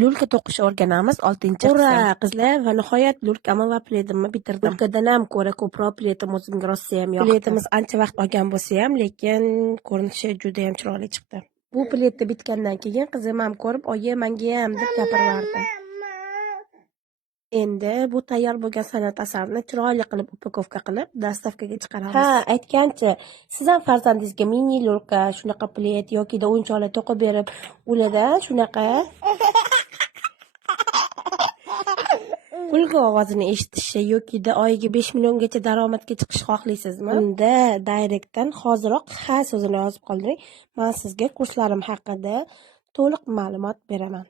Lulka to'qishni o'rganamiz 6-qism. Ura qizlar, va nihoyat lulkamni va pletimni bitirdim. Lulkadan ham ko'ra ko'proq pletim o'zimga rosayam yoqdi. Pletimiz ancha vaqt olgan bo'lsa ham, lekin ko'rinishi juda ham chiroyli chiqdi. Bu pletni bitgandan keyin qizim ham ko'rib, "Oyi, menga ham" deb gapiraverdi. Endi bu tayyor bo'lgan san'at asarini chiroyli qilib upakovka qilib, dastavkaga chiqaramiz. Ha, aytganchi, siz ham farzandingizga mini lulka, shunaqa plet yoki o'yinchoqlar to'qib berib, ularda shunaqa pulga ovozini eshitishi yoki oyiga 5 milliongacha daromadga chiqish xohlaysizmi? Unda direktdan hoziroq ha so'zini yozib qoldiring. Men sizga kurslarim haqida to'liq ma'lumot beraman.